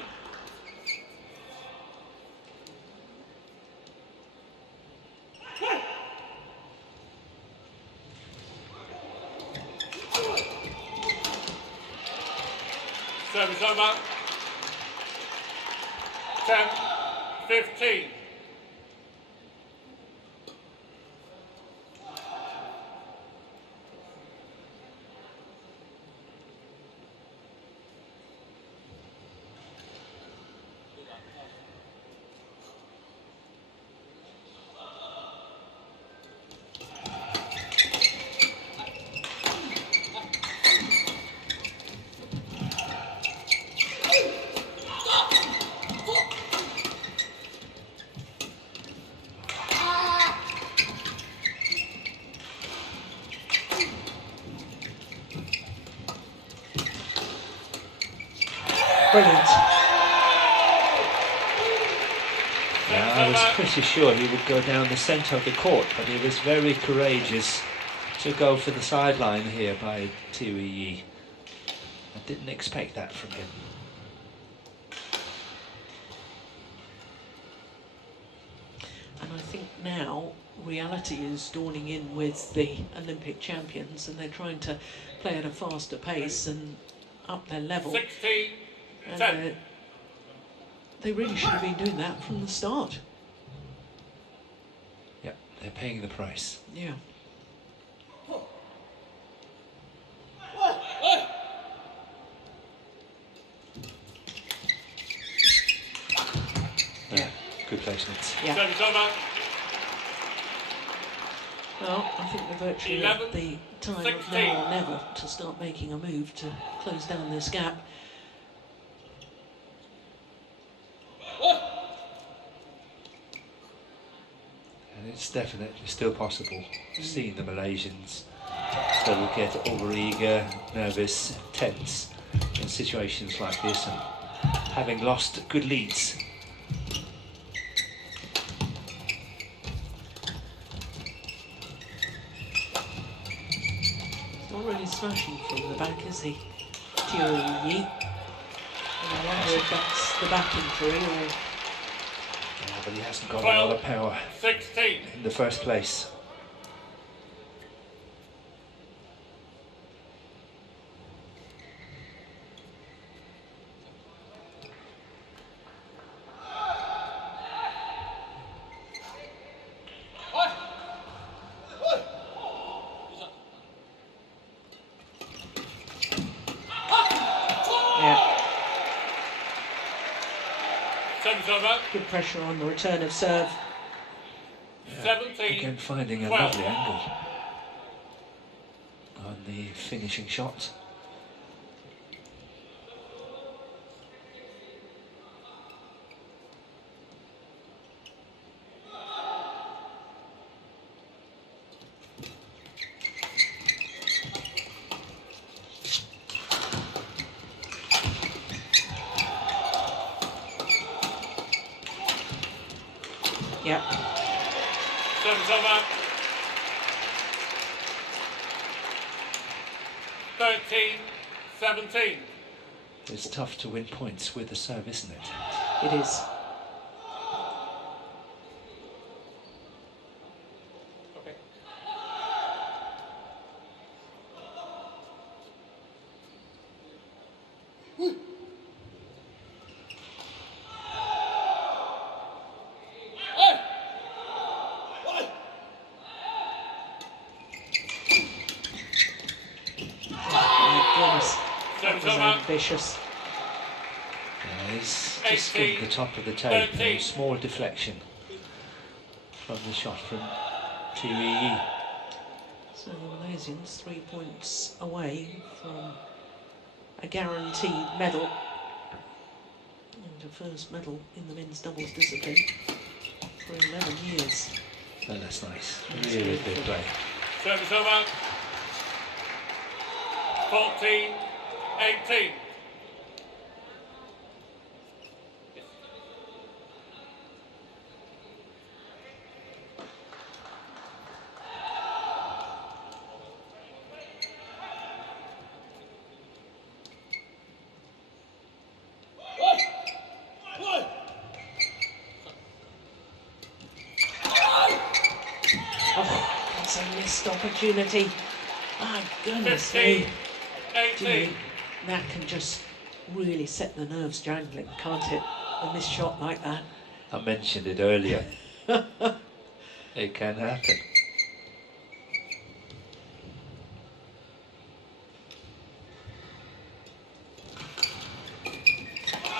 Service over. 10-15. Brilliant. Yeah, I was pretty sure he would go down the centre of the court, but he was very courageous to go for the sideline here by TPE. I didn't expect that from him. And I think now reality is dawning in with the Olympic champions, and they're trying to play at a faster pace and up their level. 16-10. And they really should have been doing that from the start. Yep, they're paying the price. Yeah. Yeah, good placements. Yeah. Service over. Well, I think we're virtually 11, at the time of 16. now or never to start making a move to close down this gap. And it's definitely still possible. Seeing the Malaysians still get over-eager, nervous, tense in situations like this, and having lost good leads. He's not really smashing from the back, is he? TPE. And I wonder if that's the back injury or... Yeah, but he hasn't got a lot of power 16. in the first place. Yeah, Service over. good pressure on the return of serve. 17. Again, finding a 12. lovely angle on the finishing shot. Yeah, Service over. 13-17. It's tough to win points with the serve, isn't it? it is. Okay. My goodness, that Service was over. ambitious. He's just skimmed the top of the tape, a 13. small deflection. from the shot from TPE. So the Malaysians 3 points away from a guaranteed medal. And a first medal in the men's doubles discipline for 11 years. Oh, that's nice. Really good play. Service over. 14-18. Oh, that's a missed opportunity. My goodness me. 15-18. That can just really set the nerves jangling, can't it? A missed shot like that. I mentioned it earlier. It can happen.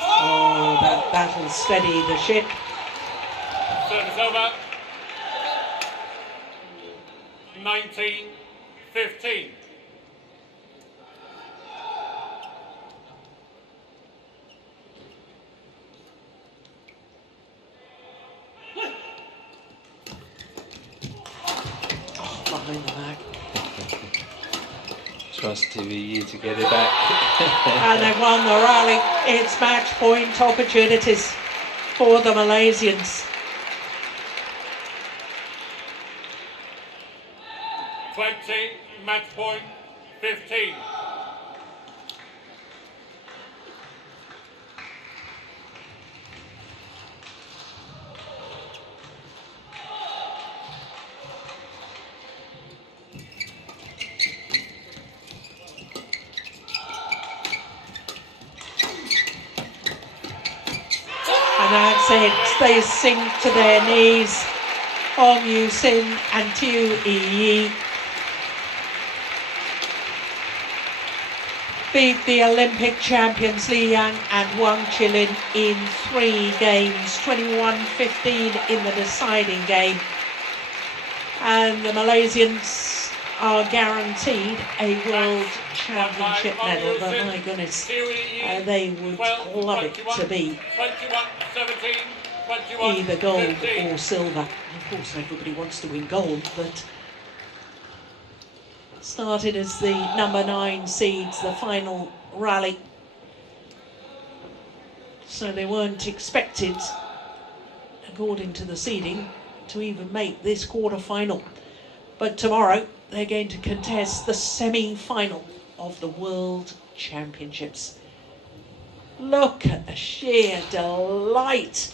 Oh, that'll steady the ship. Service over. 19-15. Oh, behind the back. Trust TPE to get it back. And they've won the rally. It's match point opportunities for the Malaysians. 20, match point 15. And that's it. They sink to their knees. Ong Yu Sin and Tiu Yi beat the Olympic champions Li Yang and Wang Chi-Lin in 3 games, 21-15 in the deciding game. And the Malaysians are guaranteed a World Championship medal, but my goodness, they would love it to be 21-17, 21, either gold 15. or silver. Of course, everybody wants to win gold, but started as the number 9 seeds, the final rally. So they weren't expected, according to the seeding, to even make this quarter-final. But tomorrow, they're going to contest the semi-final of the World Championships. Look at the sheer delight.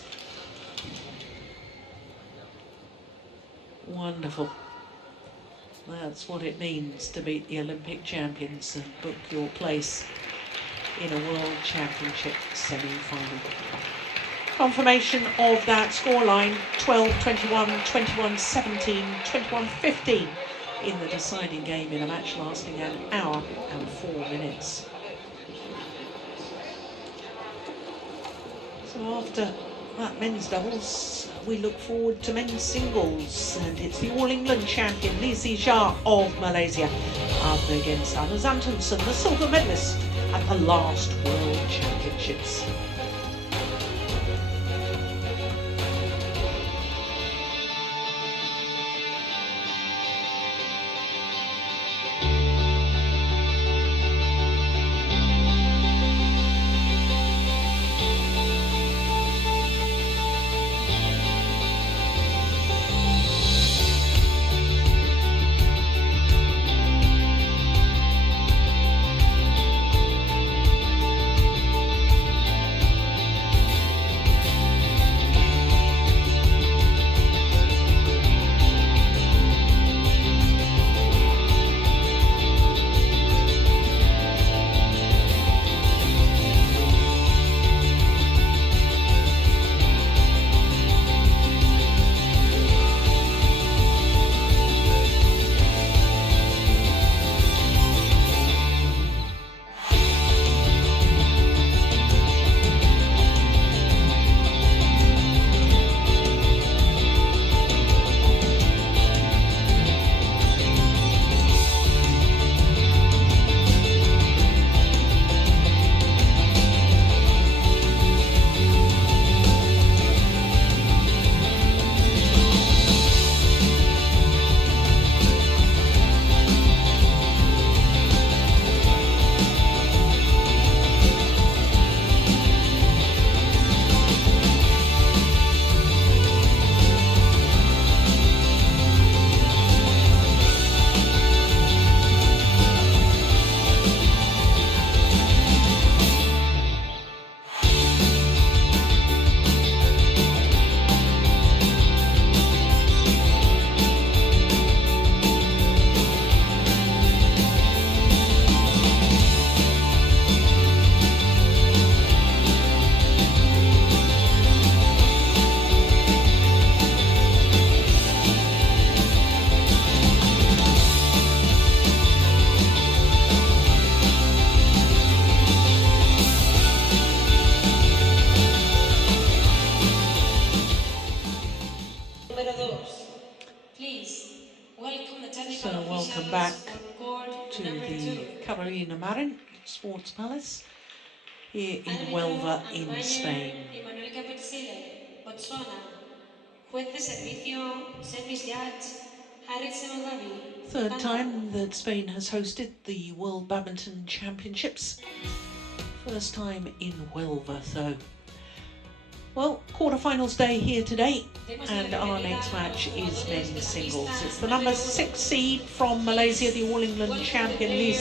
Wonderful. That's what it means to beat the Olympic champions and book your place in a World Championship semi-final. Confirmation of that scoreline: 12-21, 21-17, 21-15 in the deciding game in a match lasting an hour and 4 minutes. So after that men's doubles, we look forward to men's singles, and it's the All England champion Lee Si Shah of Malaysia up against Anders Antonsen, the silver medalist at the last World Championships. the Carolina Marin Sports Palace here in Huelva in Spain. Third time that Spain has hosted the World Badminton Championships. First time in Huelva, though. Well, quarterfinals day here today, and our next match is men's singles. It's the number 6 seed from Malaysia, the All England champion,